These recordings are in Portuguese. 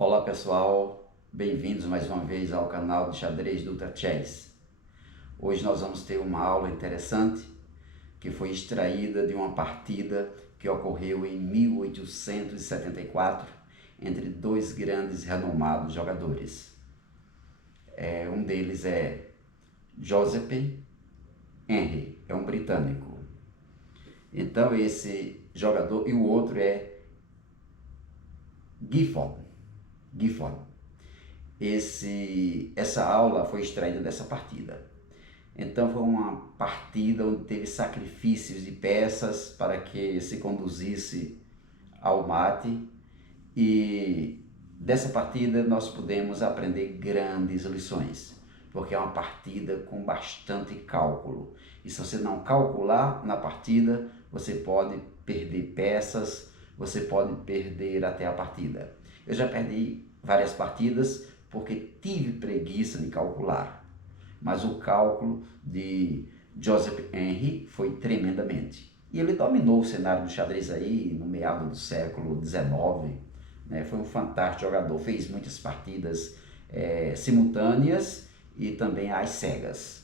Olá pessoal, bem-vindos mais uma vez ao canal de xadrez do Ultra Chess. Hoje nós vamos ter uma aula interessante que foi extraída de uma partida que ocorreu em 1874 entre dois grandes renomados jogadores. Um deles é Joseph Henry, é um britânico. Então esse jogador, e o outro é Gifford. Essa aula foi extraída dessa partida. Então foi uma partida onde teve sacrifícios de peças para que se conduzisse ao mate, e dessa partida nós podemos aprender grandes lições, porque é uma partida com bastante cálculo, e se você não calcular na partida, você pode perder peças, você pode perder até a partida. Eu já perdi várias partidas porque tive preguiça de calcular, mas o cálculo de Joseph Henry foi tremendamente. E ele dominou o cenário do xadrez aí no meado do século XIX, né? Foi um fantástico jogador, fez muitas partidas simultâneas e também às cegas.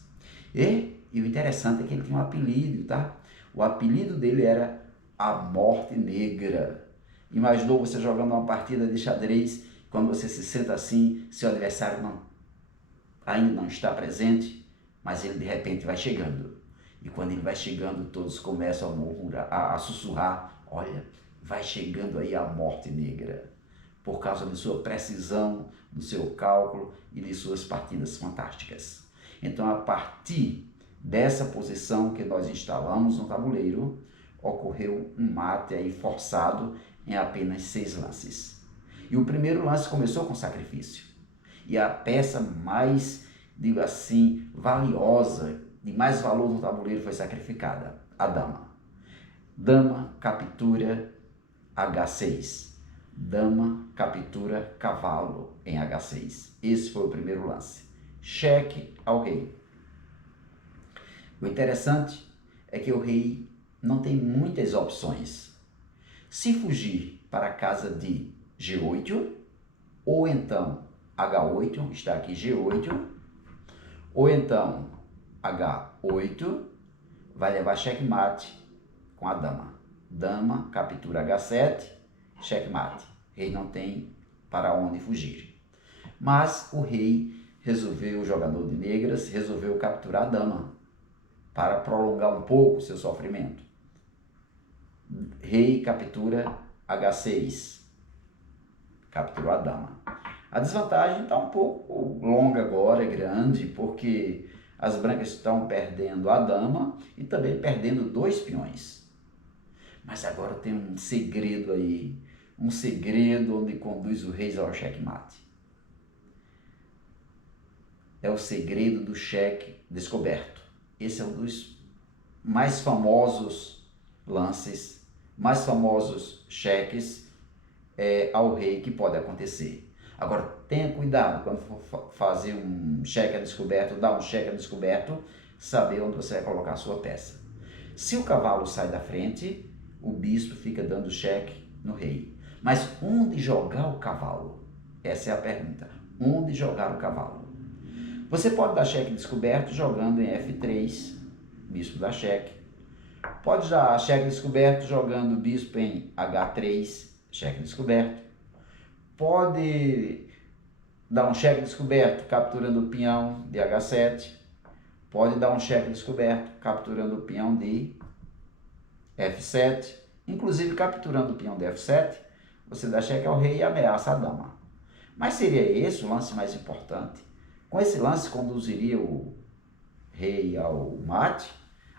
E o interessante é que ele tinha um apelido, tá? O apelido dele era a Morte Negra. Imaginou você jogando uma partida de xadrez, quando você se senta assim, seu adversário ainda não está presente, mas ele de repente vai chegando. E quando ele vai chegando, todos começam a murmurar, a sussurrar: olha, vai chegando aí a Morte Negra, por causa de sua precisão, do seu cálculo e de suas partidas fantásticas. Então, a partir dessa posição que nós instalamos no tabuleiro, ocorreu um mate aí forçado em apenas 6 lances. E o primeiro lance começou com sacrifício. E a peça mais, digo assim, valiosa, de mais valor no tabuleiro foi sacrificada, a dama. Dama captura H6. Dama captura cavalo em H6. Esse foi o primeiro lance. Cheque ao rei. O interessante é que o rei não tem muitas opções. Se fugir para a casa de G8, ou então H8, está aqui G8, ou então H8, vai levar checkmate com a dama. Dama captura H7, checkmate. Rei não tem para onde fugir. Mas o rei resolveu, o jogador de negras, resolveu capturar a dama para prolongar um pouco o seu sofrimento. Rei captura H6, capturou a dama. A desvantagem está um pouco longa agora, é grande, porque as brancas estão perdendo a dama e também perdendo 2 peões. Mas agora tem um segredo aí, um segredo onde conduz o rei ao checkmate. É o segredo do cheque descoberto. Esse é um dos mais famosos lances, mais famosos cheques ao rei que pode acontecer. Agora, tenha cuidado quando for fazer um cheque a descoberto, dar um cheque a descoberto, saber onde você vai colocar a sua peça. Se o cavalo sai da frente, o bispo fica dando cheque no rei. Mas onde jogar o cavalo? Essa é a pergunta. Onde jogar o cavalo? Você pode dar cheque descoberto jogando em F3, bispo dá cheque. Pode dar cheque descoberto jogando bispo em H3, cheque descoberto. Pode dar um cheque descoberto capturando o peão de H7. Pode dar um cheque descoberto capturando o peão de F7. Inclusive, capturando o peão de F7, você dá cheque ao rei e ameaça a dama. Mas seria esse o lance mais importante? Com esse lance, conduziria o rei ao mate?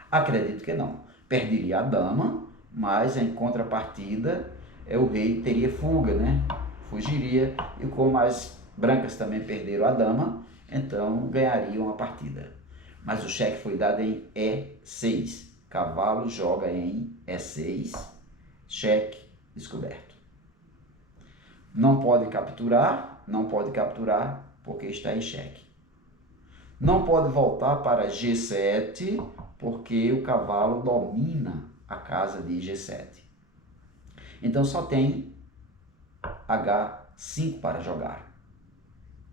Acredito que não. Perderia a dama, mas em contrapartida, o rei teria fuga, né? Fugiria, e como as brancas também perderam a dama, então ganhariam a partida. Mas o cheque foi dado em E6. Cavalo joga em E6, cheque descoberto. Não pode capturar porque está em cheque. Não pode voltar para G7 porque o cavalo domina a casa de G7. Então só tem H 5 para jogar.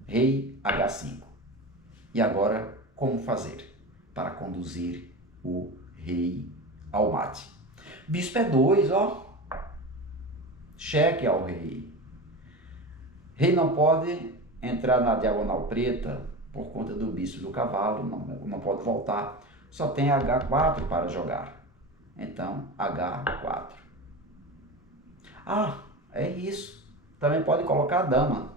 Rei H5. E agora, como fazer para conduzir o rei ao mate? Bispo E2, ó. Cheque ao rei. Rei não pode entrar na diagonal preta por conta do bispo do cavalo, não pode voltar. Só tem H4 para jogar. Então, H4. Ah, é isso. Também pode colocar a dama,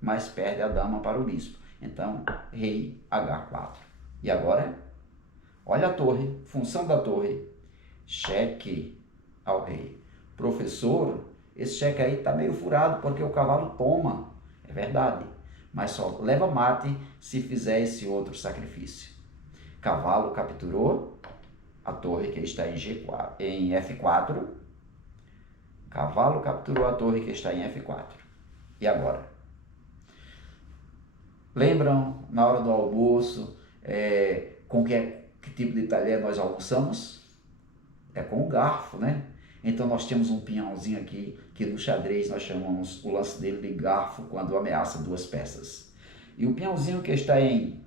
mas perde a dama para o bispo. Então, rei H4. E agora, olha a torre, função da torre, cheque ao rei. Professor, esse cheque aí está meio furado porque o cavalo toma. É verdade, mas só leva mate se fizer esse outro sacrifício. Cavalo capturou a torre que está em G4, em F4. Cavalo capturou a torre que está em F4. E agora? Lembram, na hora do almoço, com que tipo de talher nós almoçamos? É com o garfo, né? Então nós temos um pinhãozinho aqui, que no xadrez nós chamamos o lance dele de garfo quando ameaça duas peças. E o pinhãozinho que está em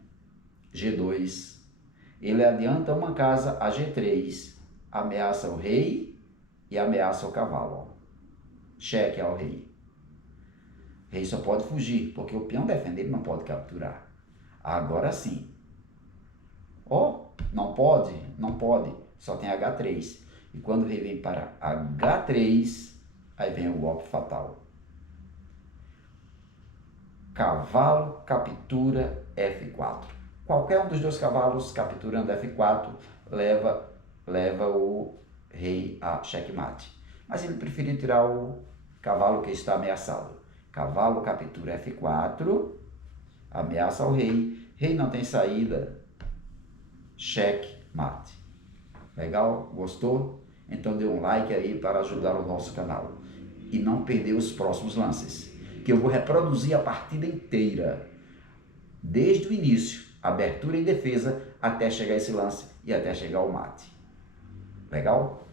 G2, ele adianta uma casa a G3, ameaça o rei e ameaça o cavalo. Ó. Cheque ao rei. O rei só pode fugir, porque o peão defender ele não pode capturar. Agora sim. Oh, não pode? Não pode. Só tem H3. E quando o rei vem para H3, aí vem o golpe fatal. Cavalo captura F4. Qualquer um dos dois cavalos capturando F4 leva o rei a checkmate. Mas ele preferiu tirar o cavalo que está ameaçado. Cavalo captura F4, ameaça ao rei. Rei não tem saída. Checkmate. Legal? Gostou? Então dê um like aí para ajudar o nosso canal. E não perder os próximos lances, que eu vou reproduzir a partida inteira. Desde o início, abertura e defesa, até chegar esse lance e até chegar ao mate. Legal?